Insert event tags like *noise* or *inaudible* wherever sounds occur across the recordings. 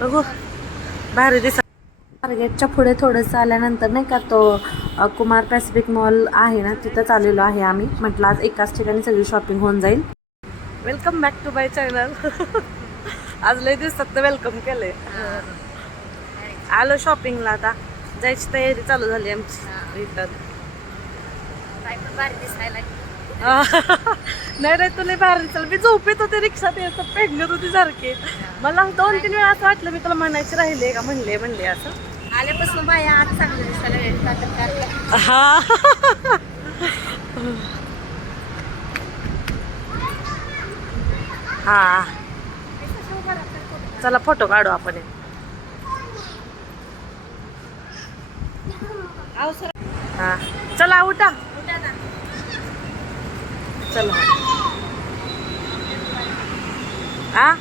बघू. भारी दिसा टार्गेटच्या पुढे थोडंसं आल्यानंतर नाही का तो कुमार पॅसिफिक मॉल आहे ना तिथं चाललेलो आहे आम्ही. म्हटलं आज एकाच ठिकाणी सगळी शॉपिंग होऊन जाईल. Welcome back to my channel आज लय दिवसात वेलकम केलंय. आलो शॉपिंगला आता. जायची तयारी चालू झाली आमची. रिटर्न *laughs* नाही नाही तुला बाहेर चल. मी झोपेत होते रिक्षात येत पेंगत होती सारखे. मला दोन तीन वेळा असं वाटलं मी तुला म्हणायचे राहिले का? म्हणले म्हणले असं. आल्यापासून बाया आज चांगलं दिसायला हा. हा. चला फोटो काढू आपण. हा. चला उठा. चला. आ?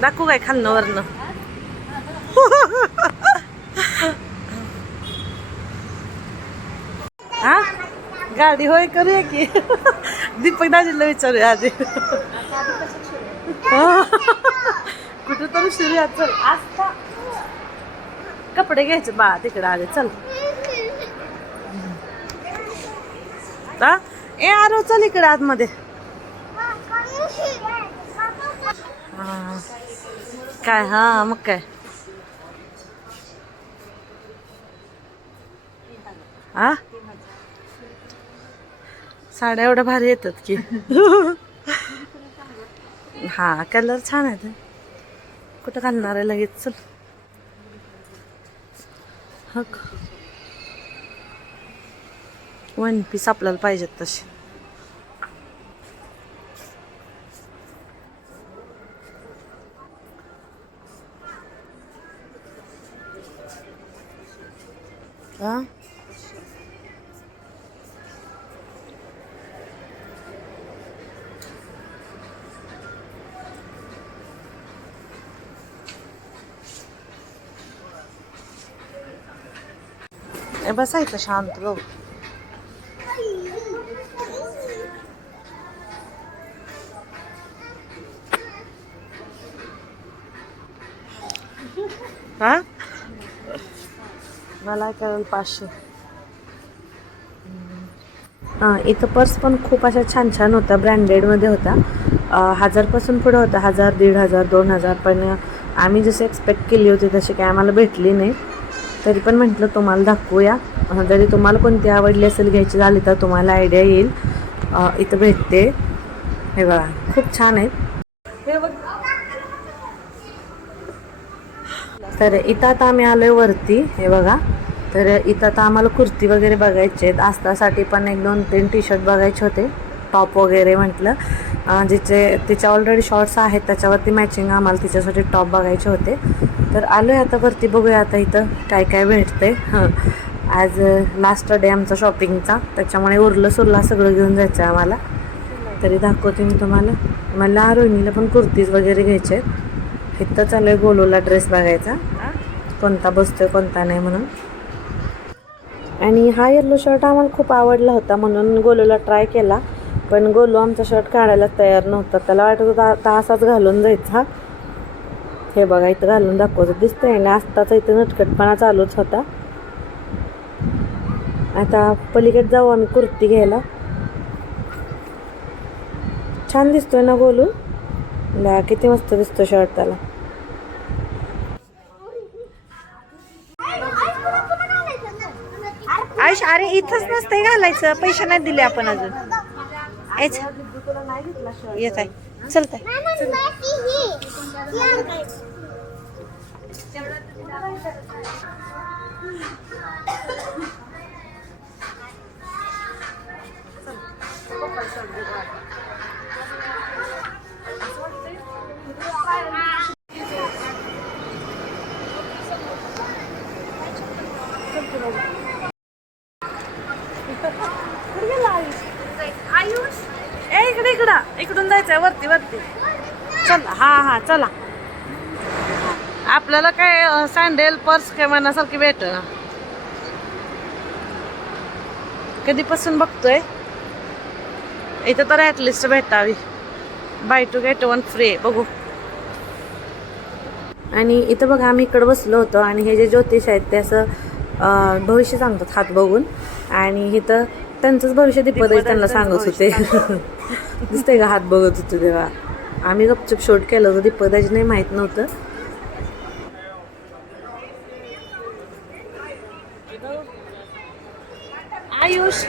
दाखवू काय खाल्लं वरनं? हा गाडी होय करूया की? दीपक दाजीला विचारूया आधी. कुठं तरी शिरूया. चल आज कपडे घ्यायचे बा तिकडे आले. चल. हा? ए आरो चल इकडे आतमध्ये. काय हा मग काय? हा साड्या एवढ्या भारी येतात की. हा कलर छान आहे कुठं घालणार आहे लगेच चल. हो वन पीस आपल्याला पाहिजेत तसे हा ए बसायचं शांत गो हा? मला कळेल पाचशे. हां इथं पर्स पण खूप अशा छान छान होत्या ब्रँडेडमध्ये होता. हजारपासून पुढं होता हजार दीड हजार दोन हजार पण आम्ही जसे एक्सपेक्ट केली होती तशी काय आम्हाला भेटली नाही. तरी पण म्हटलं तुम्हाला दाखवूया. जरी तुम्हाला कोणती आवडली असेल घ्यायची झाली तर तुम्हाला आयडिया येईल. इथं भेटते. हे बघा खूप छान आहेत हे बघ तर इथं आता आम्ही आलोय वरती हे बघा. तर इथं आता आम्हाला कुर्ती वगैरे बघायचे आहेत. आस्तासाठी पण एक दोन तीन टी शर्ट बघायचे होते. टॉप वगैरे म्हटलं. जिचे तिच्या ऑलरेडी शॉर्ट्स आहेत. त्याच्यावरती मॅचिंग आम्हाला तिच्यासाठी टॉप बघायचे होते. तर आलो आहे आता वरती. बघूया आता इथं काय काय भेटते हं. आज लास्ट डे आमचा शॉपिंगचा त्याच्यामुळे उरलं सुरला सगळं घेऊन जायचं आहे आम्हाला. तरी दाखवते मी तुम्हाला. मला रोहिणीला पण कुर्तीज वगैरे घ्यायचे आहेत. इथं चालू आहे गोलूला ड्रेस बघायचा. कोणता बसतोय कोणता नाही म्हणून. आणि हा येल्लो शर्ट आम्हाला खूप आवडला होता म्हणून गोलूला ट्राय केला. पण गोलू आमचा शर्ट काढायला तयार नव्हता. त्याला वाटत होता आता असाच घालून जायचा. हे बघा इथं घालून दाखवत दिसतंय आणि आस्ताचा इथं नटकटपणा चालूच होता. आता पलीकडे जाऊ आम्ही कुर्ती घ्यायला. छान दिसतोय ना गोलू? किती मस्त दिसतो शर्ट त्याला. अरे इथंच नसतंय घालायचं. पैसे नाही दिले आपण अजून. येच येत आहे. चलत आहे वरती. चला हा हा चला. आपल्याला काय सँडेल पर्स काय मनासारखी भेट कधीपासून बघतोय? इथं तर at least भेटावी. Buy two get one free बघू. आणि इथं बघा आम्ही इकडं बसलो होतो आणि हे जे ज्योतिष आहेत ते असं भविष्य सांगतात हात बघून. आणि इथं त्यांचंच भविष्य दीपदाई त्यांना सांगत होते. दिसतंय का हात बघत होते तेव्हा. आम्ही गपचूप शूट केलं होतं दीपदाजी नाही माहीत नव्हतं. आयुष.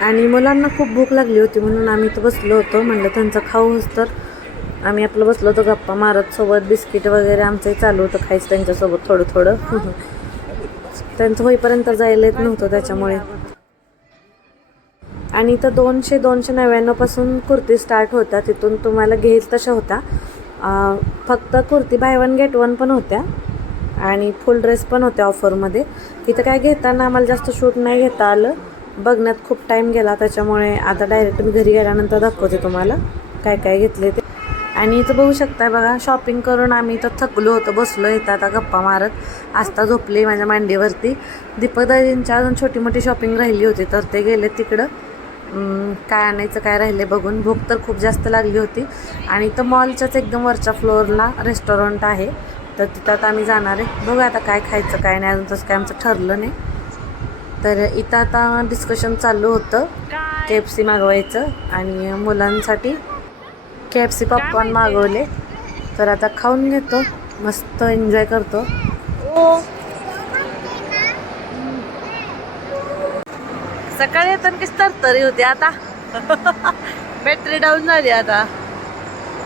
आणि मुलांना खूप भूक लागली होती म्हणून आम्ही इथं बसलो होतो. म्हणलं त्यांचं खाऊच तर आम्ही आपलं बसलो होतो गप्पा मारत सोबत बिस्किट वगैरे आमचंही चालू होतं खायचं त्यांच्यासोबत थोडं थोडं. त्यांचं होईपर्यंत जायला येत नव्हतं त्याच्यामुळे. आणि इथं दोनशे दोनशे नव्याण्णवपासून कुर्ती स्टार्ट होत्या. तिथून तुम्हाला घेईल तशा होत्या. फक्त kurti buy one get one पण होत्या. आणि फुल ड्रेस पण होत्या ऑफरमध्ये तिथं काय घेताना आम्हाला जास्त शूट नाही घेता आलं. बघण्यात खूप टाईम गेला त्याच्यामुळे आता डायरेक्ट मी घरी गेल्यानंतर दाखवते तुम्हाला. काय काय घेतले ते. आणि इथं बघू शकताय बघा शॉपिंग करून आम्ही इथं थकलो होतो बसलो इथं आता गप्पा मारत. आस्था झोपली माझ्या मांडीवरती. दीपकदाजींची अजून छोटी मोठी शॉपिंग राहिली होती तर ते गेले तिकडं. काय आणायचं काय राहिले बघून. भूक तर खूप जास्त लागली होती. आणि इथं मॉलच्याच एकदम वरच्या फ्लोअरला रेस्टॉरंट आहे. तर तिथं आता आम्ही जाणार आहे. बघू आता काय खायचं काय नाही अजून तसं काय आमचं ठरलं नाही. तर इथं आता डिस्कशन चालू होतं. के एफ सी मागवायचं आणि मुलांसाठी के एफ सी पॉपकॉर्न मागवले. तर आता खाऊन घेतो. मस्त एन्जॉय करतो. ओ सकाळी येताना कशी तरतरी होती आता. *laughs* बॅटरी डाऊन झाली आता.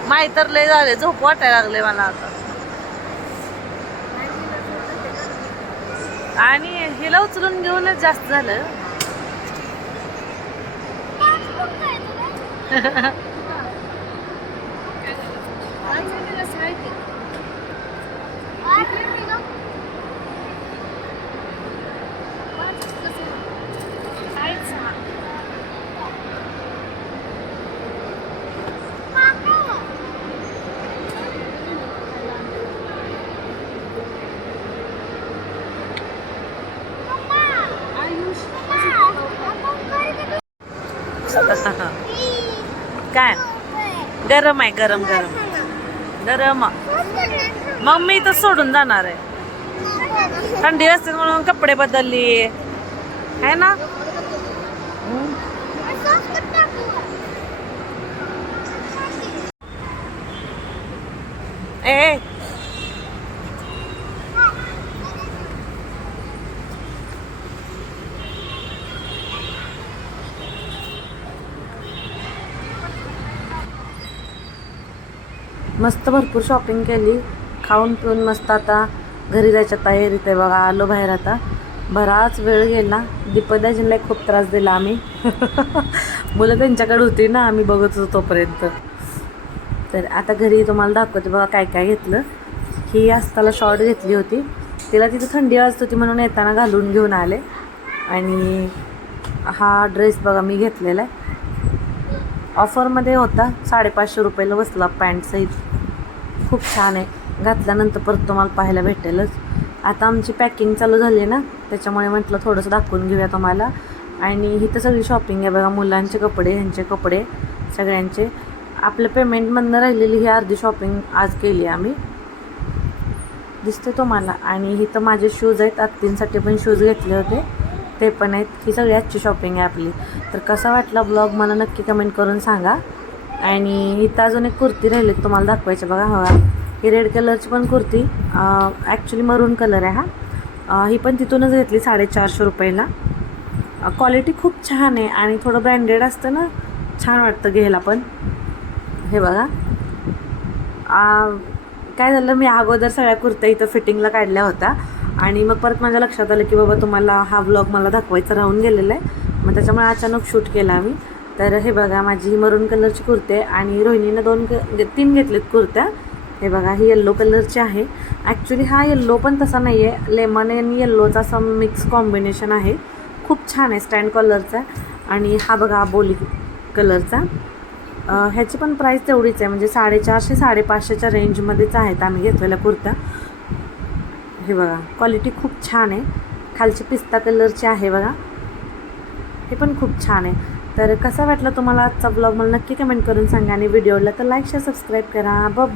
माही तर लय झाले. झोप वाटायला लागले मला आता. आणि हिला उचलून घेऊनच जास्त झालं. *laughs* काय? गरम आहे गरम गरम. गरम. मग मी तर सोडून जाणार आहे. थंडी असते म्हणून कपडे बदलली. आहे ना? ए मस्त भरपूर शॉपिंग केली. खाऊन पिऊन मस्त आता घरी जायच्या तयारीत आहे बघा आलो बाहेर आता. बराच वेळ गेला. दीपदाजींना खूप त्रास दिला आम्ही. *laughs* मुलं त्यांच्याकडे होती ना आम्ही बघत होतो तोपर्यंत. तर आता घरी तुम्हाला दाखवते बघा काय काय घेतलं. ही आस्ताला शॉर्ट घेतली होती. तिला तिथं थंडी वाजत होती म्हणून येताना घालून घेऊन आले. आणि हा ड्रेस बघा मी घेतलेला आहे. ऑफरमध्ये होता. साडेपाचशे रुपयाला बसला पॅन्ट साईज खूप छान आहे. घातल्यानंतर परत तुम्हाला पाहायला भेटेलच. आता आमची पॅकिंग चालू झाली आहे ना त्याच्यामुळे म्हटलं थोडंसं दाखवून घेऊया तुम्हाला. आणि इथं सगळी शॉपिंग आहे बघा मुलांचे कपडे ह्यांचे कपडे सगळ्यांचे. आपलं पेमेंटमधनं राहिलेली ही अर्धी शॉपिंग आज केली आम्ही. दिसते तुम्हाला. आणि इथं माझे शूज आहेत. आत्तींसाठी पण शूज घेतले होते. ते पण आहेत ही सगळी आजची शॉपिंग आहे आपली. तर कसा वाटला ब्लॉग मला नक्की कमेंट करून सांगा. आणि इथं अजून एक कुर्ती राहिली तुम्हाला दाखवायची बघा हवा. ही रेड कलरची पण कुर्ती. ॲक्च्युली मरून कलर आहे हा. ही पण तिथूनच घेतली साडेचारशे रुपयाला. क्वालिटी खूप छान आहे आणि थोडं ब्रँडेड असतं ना छान वाटतं घ्यायला पण. हे बघा. काय झालं मी अगोदर सगळ्या कुर्त्या इथं फिटिंगला काढल्या होत्या. आणि मग परत माझ्या लक्षात आलं की बाबा तुम्हाला हा ब्लॉग मला दाखवायचा राहून गेलेला आहे. मग त्याच्यामुळे अचानक शूट केला आम्ही तर हे बघा माझी ही मरून कलरची कुर्ती आहे आणि रोहिणीनं दोन म्हणजे तीन घेतलेत कुर्त्या. हे बघा ही येल्लो कलरची आहे. ॲक्च्युली हा येल्लो पण तसा नाही आहे लेमन आणि येल्लोचा असं मिक्स कॉम्बिनेशन आहे. खूप छान आहे स्टँड कलरचा आणि हा बघा बोली कलरचा ह्याची पण प्राईस तेवढीच आहे. म्हणजे साडेचारशे साडेपाचशेच्या रेंजमध्येच आहेत आम्ही घेतलेल्या कुर्त्या. हे बघा क्वालिटी खूप छान आहे. खालचे पिस्ता कलरचे आहे बघा. हे पण खूप छान आहे. तर कसा वाटला तुम्हाला आजचा ब्लॉग मला नक्की कमेंट करून सांगा आणि व्हिडिओला तर लाईक शेअर सबस्क्राईब करा. बाय